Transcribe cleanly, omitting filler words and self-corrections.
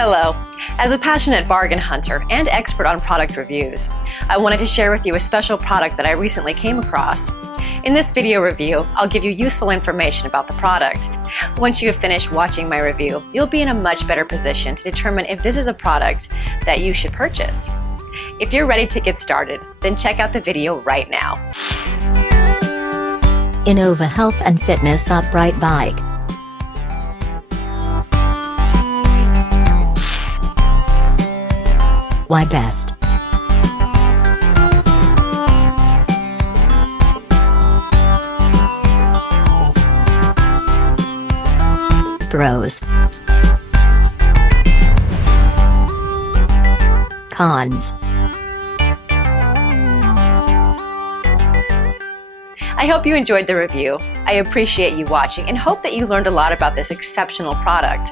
Hello. As a passionate bargain hunter and expert on product reviews, I wanted to share with you a special product that I recently came across. In this video review, I'll give you useful information about the product. Once you have finished watching my review, you'll be in a much better position to determine if this is a product that you should purchase. If you're ready to get started, then check out the video right now. Innova Health and Fitness Upright Bike. Why best? Pros. Cons. I hope you enjoyed the review. I appreciate you watching and hope that you learned a lot about this exceptional product.